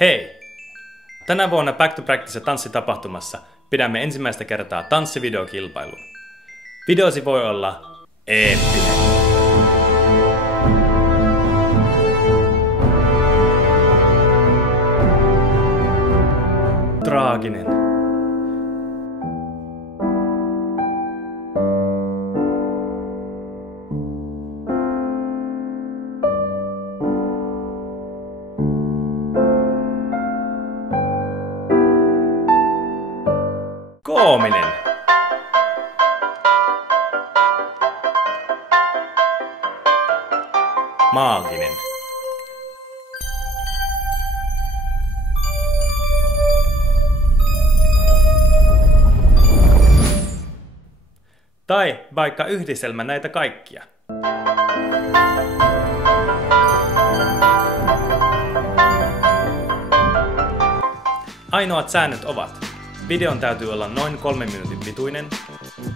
Hei! Tänä vuonna Back to Practice tanssitapahtumassa pidämme ensimmäistä kertaa tanssivideokilpailun. Videosi voi olla eeppinen. Traaginen. Koominen. Maaginen. Tai vaikka yhdistelmä näitä kaikkia. Ainoat säännöt ovat: videon täytyy olla noin 3 minuutin pituinen,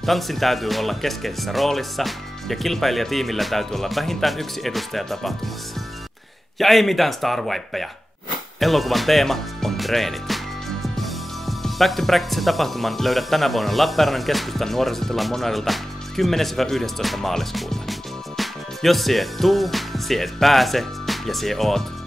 tanssin täytyy olla keskeisessä roolissa ja kilpailijatiimillä täytyy olla vähintään yksi edustaja tapahtumassa. Ja ei mitään starwipeja! Elokuvan teema on treenit. Back to Practice-tapahtuman löydät tänä vuonna Lappeenrannan keskustan nuorisotilan Monarilta 10-11. maaliskuuta. Jos sie et tuu, sie et pääse ja sie oot